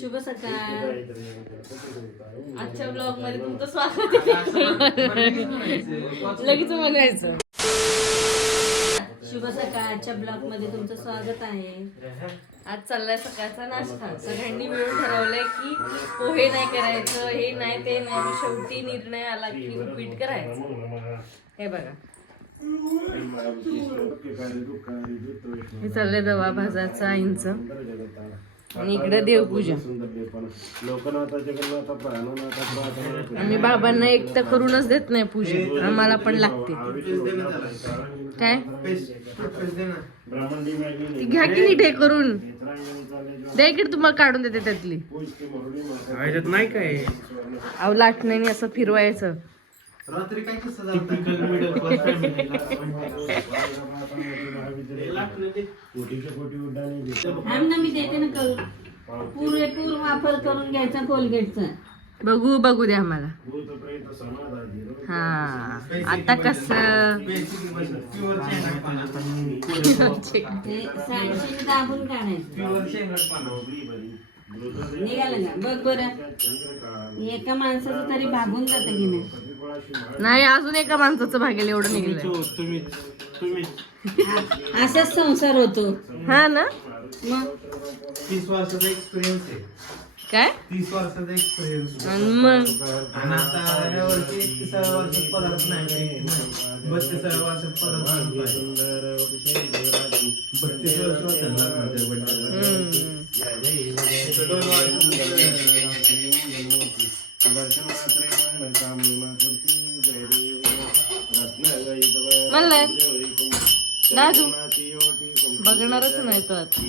शुभ सकाळ आजच्या ब्लॉगमध्ये तुमचं स्वागत आहे. लगेच म्हणायचं. शुभ सकाळ आजच्या ब्लॉगमध्ये तुमचं स्वागत आहे. आज चाललाय सकाळचा नाश्ता. सगळ्यांनी मिळून ठरवलंय की पोहे नाही करायचं हे नाही ते नाही. शेवटी निर्णय आला की उपीट करायचं. हे बघा. हे चाललंय रवा भाजाचा इंच आणि इकडे देवपूजा. आम्ही बाबांना एकटं करूनच देत नाही पूजा. आम्हाला पण लागते. काय? ती घ्या की नीट हे करून. द्या इकडे तुम्हाला काढून देते त्यातली. नाही काय? अहो लाटण्याने असं फिरवायचं. रात्री काय कसं कोटीचे कोटी उड्डाणे थांब ना मी देते ना करून पुरेपूर वापर करून घ्यायचा कोलगेटचा बघू बघू द्या आम्हाला. हा आता कस? ते सायन्सने दाबून काढायचं निघालं का? बघ बरं. एका माणसाचं तरी भागून जातं की नाही? नाही अजून एका माणसाचं भागेल एवढं निघलं तुम्ही तुम्ही. आ- असाच संसार होतो. हा ना? मग? तीस वर्षाचा एक्सपिरियन्स आहे. काय? तीस वर्षाचा एक्सपिरियन्स आणि मग? आणि आता या वर्षी एकतीसाव्या वर्षात पदार्थ नाही. बत्तीसाव्या वर्षात पदार्थ बत्तीस वर्ष होते म्हणलंय. दादू बघणारच नाही तो आता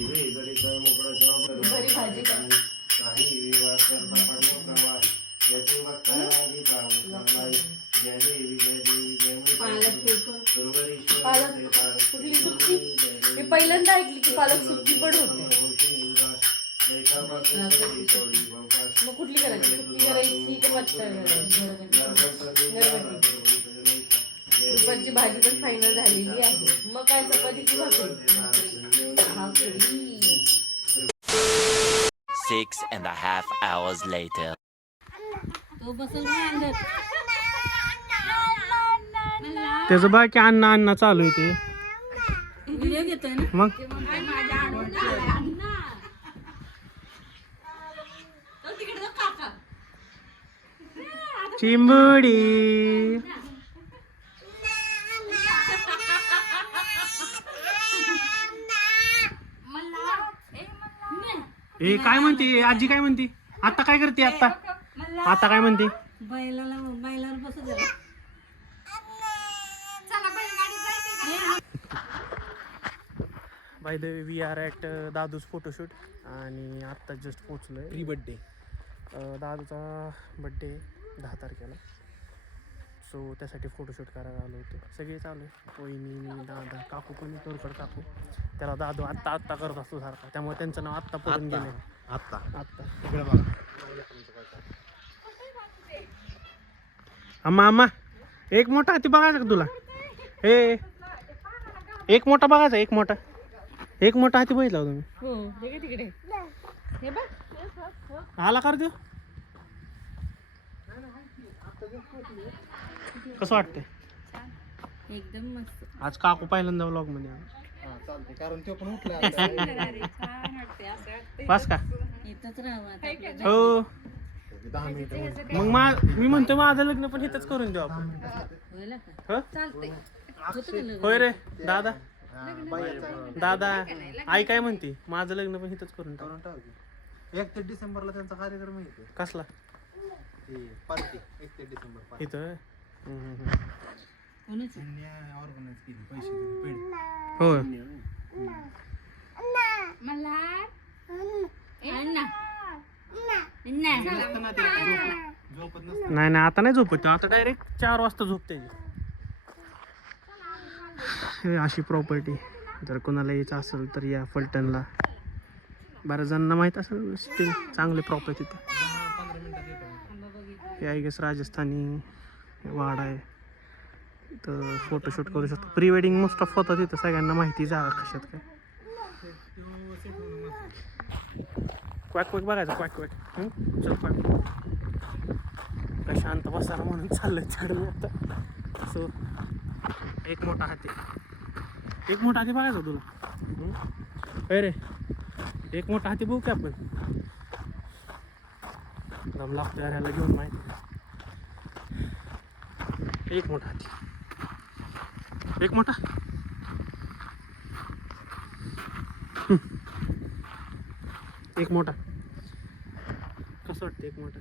कुठली सुट्टी मी पहिल्यांदा ऐकली की पालक सुट्टी पण होते. मग कुठली करायची सुट्टी करायची की दुपारची भाजी पण फायनल झालेली आहे मग काय चपातीची भाकरी भाकरी Six and a half hours later. तो बसल ना अंदर त्याचं बाकी अन्न अन्न चालू आहे ते व्हिडिओ घेतोय ना मग चिंबुडी. ए काय म्हणते? आजी काय म्हणते? आता काय करते आता? आता काय म्हणते? बैलाला बैलावर. By the. We are at Dadu's photoshoot आणि आत्ता जस्ट पोचलोय प्री बड्डे दादूचा बड्डे दहा तारखेला. सो त्यासाठी फोटोशूट करायला आलो होतो. सगळे चालू आहे वहिनी मी दादा काकू पण तोरकड काकू. त्याला दादू आत्ता आत्ता करत असतो सारखा. त्यामुळे त्यांचं नाव आत्ता पडून गेलं आत्ता. आत्ता. इकडे बघा. अम्मा अम्मा. एक मोठा हाती बघायचा का तुला? ए एक मोठा बघायचा एक मोठा. एक मोठा हाती बघितला होता तुम्ही? हो हे काय तिकडे. हे बघ. आला कर देऊ कसं वाटतंय? एकदम मस्त. आज काकू पहिल्यांदा व्लॉगमध्ये आला. हा, चालते कारण तो पण उठला बस का? इथंच आता. हो. दहा मिनिटं मग मा मी म्हणतो माझं लग्न पण इथंच करून देऊ आपण. का? हो? होतं का लग्न? होय रे दादा. दादा आई काय म्हणते? माझं लग्न पण इथंच करून टाक. एक ते डिसेंबरला त्यांचा कार्यक्रम. कसला? डिसेंबर इथं ऑर्गनाईज केली पैसे पेड. नसतं नाही नाही आता नाही झोपत. आता डायरेक्ट चार वाजता झोपते हे अशी प्रॉपर्टी जर कोणाला यायचं असेल तर या फलटणला. बऱ्याच जणांना माहीत असेल स्टील चांगले प्रॉपर्टी तिथे. हे आय गेस राजस्थानी वाड आहे. इथं फोटोशूट करू शकतो. प्री वेडिंग मोस्ट ऑफ होतं तिथं सगळ्यांना माहिती जागा कशात काय. क्वॅक क्वॅक बघायचं क्वॅक क्वॅक चल क्वॅक शांत बसायला म्हणून चाललंय चढलं आता. सो एक मोठा हाती. एक मोठा हाती बघायचा तुला. अरे रे एक मोठा हाती बघू का आपण? दम लागतो यार ह्याला घेऊन माहिती एक मोठा हाती. एक मोठा? एक मोठा. कसं वाटतं एक मोठा?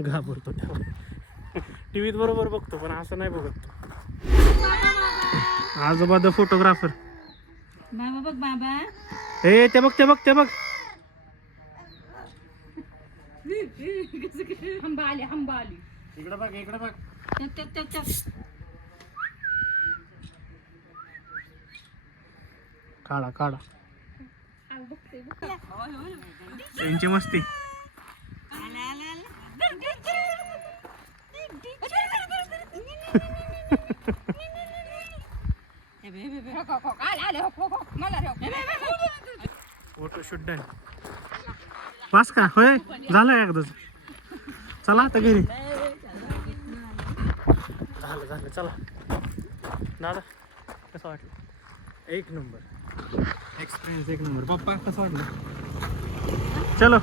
घाबरतो तेव्हा टी व्हीत बरोबर बघतो पण असं नाही बघत. आजोबा द फोटोग्राफर. बाबा बघ बाबा हे ते बघ ते बघ ते बघ. इकडे बघ इकडे बघ. चक चक चक चक काढा काढा. त्यांची मस्ती. Photoshoot done. का? होय? झालं एकदाच? चला आता घरी. झालं झालं. चला. दादा कसं वाटलं? एक नंबर. एक्सपिरियन्स एक नंबर. पप्पा कसं वाटलं? चलो.